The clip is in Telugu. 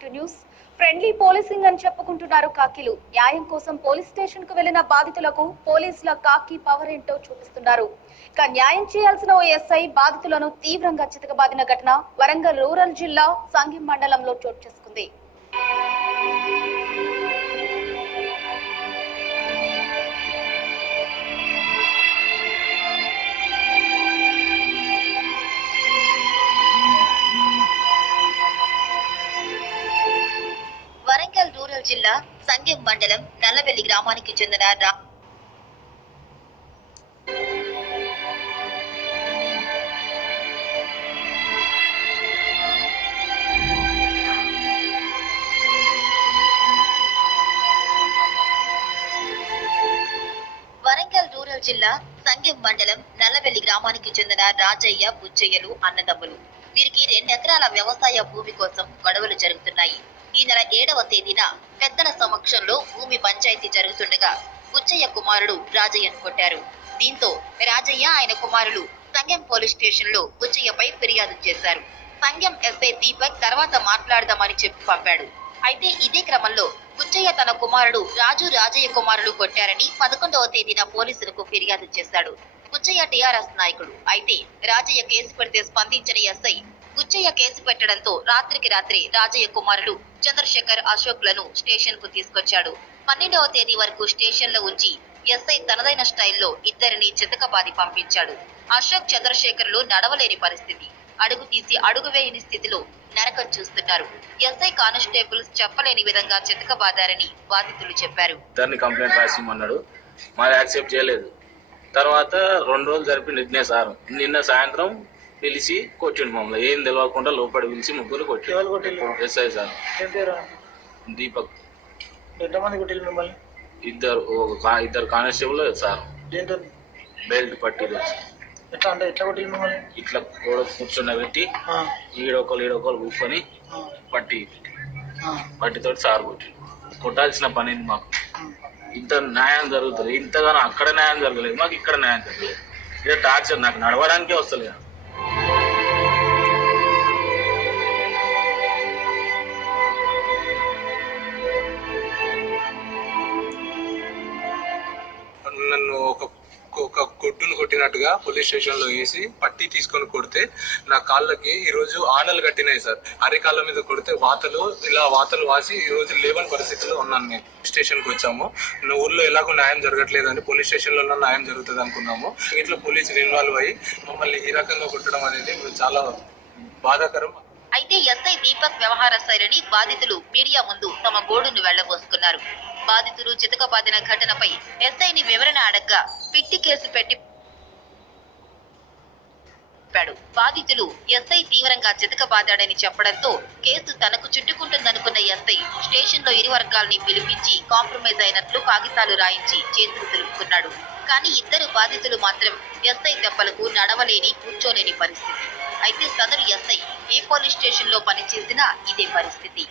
Back to news. Friendly policing అని చెప్పుకుంటున్నారు కాకీలు. న్యాయం కోసం పోలీస్ స్టేషన్ కు వెళ్లిన బాధితులకు పోలీసుల కాకీ పవర్ ఏంటో చూపిస్తున్నారు. ఇక న్యాయం చేయాల్సిన ఓ ఎస్ఐ బాధితులను తీవ్రంగా చితకబాదిన ఘటన వరంగల్ రూరల్ జిల్లా సంగెం మండలంలో చోటు చేసుకుంది. వరంగల్ రూరల్ జిల్లా సంగెం మండలం నల్లవెల్లి గ్రామానికి చెందిన రాజయ్య బుచ్చయ్యలు అన్నదమ్ములు. వీరికి 2 ఎకరాల వ్యవసాయ భూమి కోసం గొడవలు జరుగుతున్నాయి. ఈ నెల 7వ తేదీన పెద్దల సమక్షంలో భూమి పంచాయతీ జరుగుతుండగా బుచ్చయ్య కుమారుడు రాజయ్యను కొట్టారు. దీంతో రాజయ్య ఆయన కుమారులు సంగెం పోలీస్ స్టేషన్ లో బుచ్చయ్యపై ఫిర్యాదు చేశారు. సంగెం ఎస్ఐ దీపక్ తర్వాత మాట్లాడదామని చెప్పి పంపాడు. అయితే ఇదే క్రమంలో బుచ్చయ్య తన కుమారుడు రాజయ్య కుమారుడు కొట్టారని 11వ తేదీన పోలీసులకు ఫిర్యాదు చేశాడు. బుచ్చయ్య టీఆర్ఎస్ నాయకుడు. అయితే రాజయ్య కేసు పెడితే స్పందించని ఎస్ఐ బుచ్చయ్య కేసు పెట్టడంతో రాత్రికి రాత్రి రాజయ్య కుమారుడు చంద్రశేఖర్ అశోక్ లను స్టేషన్ కు తీసుకొచ్చాడు. 12వ తేదీ వరకు స్టేషన్ లో ఉంచి ఎస్ఐ తనదైన స్టైల్లో ఇద్దరిని చితకబాది పంపించాడు. అశోక్ చంద్రశేఖర్ లు నడవలేని పరిస్థితి, అడుగు తీసి అడుగు వేయని స్థితిలో నరకం చూస్తున్నారు. ఎస్ఐ కానిస్టేబుల్స్ చెప్పలేని విధంగా చితకబాదారని బాధితులు చెప్పారు. దాన్ని కంప్లైంట్ రాసిమన్నాడు, మరి యాక్సెప్ట్ చేయలేదు. తర్వాత 2 రోజులు జరిపి నిన్న సాయంత్రం పిలిచి కొట్టిండు. మమ్మల్ని ఏం తెలియకుండా లోపల పిలిచి ముగ్గురు కొట్టిండు. SI sir Deepak. ఇద్దరు కానిస్టేబుల్ సార్ బెల్ట్ పట్టి ఇట్లా కూడా కూర్చుండబెట్టి ఈడొకరు కూర్చొని పట్టితో సార్ కొట్టిండు. కొట్టాల్సిన పని మాకు ఇంత న్యాయం జరుగుతుంది, ఇంతగానో అక్కడ న్యాయం జరగలేదు, మాకు ఇక్కడ న్యాయం జరగలేదు. ఇదే టార్చర్, నాకు నడవడానికే వస్తలేదు. నన్ను ఒక గొడ్డును కొట్టినట్టుగా పోలీస్ స్టేషన్ లో వేసి పట్టి తీసుకొని కొడితే నా కాళ్ళకి ఈ రోజు ఆనలు కట్టినాయి సార్. అరికాళ్ళ మీద కొడితే వాతలు వాసి ఈ రోజు లేవని పరిస్థితిలో ఉన్నాను. నేను స్టేషన్ కి వచ్చాము. ఊర్లో ఎలాగో న్యాయం జరగట్లేదని పోలీస్ స్టేషన్ లో న్యాయం జరుగుతుంది అనుకున్నాము. ఇట్లా పోలీసులు ఇన్వాల్వ్ అయ్యి మమ్మల్ని ఈ రకంగా కొట్టడం అనేది చాలా బాధాకరం. అయితే ఎస్ఐ దీపక్ వ్యవహార శైలిని బాధితులు మీడియా ముందు తమ గోడును వెళ్లబోసుకున్నారు. బాధితులు చితకబాదిన ఘటనపై ఎస్ఐని వివరణ అడగ్గా పిట్టి కేసు పెట్టి బాధితులు ఎస్ఐ తీవ్రంగా చితకబాదాడని చెప్పడంతో కేసు తనకు చుట్టుకుంటుందనుకున్న ఎస్ఐ స్టేషన్ లో ఇరు వర్గాల్ని పిలిపించి కాంప్రమైజ్ అయినట్లు కాగితాలు రాయించి చేతులు దులుపుకున్నాడు. కానీ ఇద్దరు బాధితులు మాత్రం ఎస్ఐ దెబ్బలకు నడవలేని కూర్చోలేని పరిస్థితి. అయితే సదరు ఎస్ఐ ఏ పోలీస్ స్టేషన్ లో పనిచేసినా ఇదే పరిస్థితి.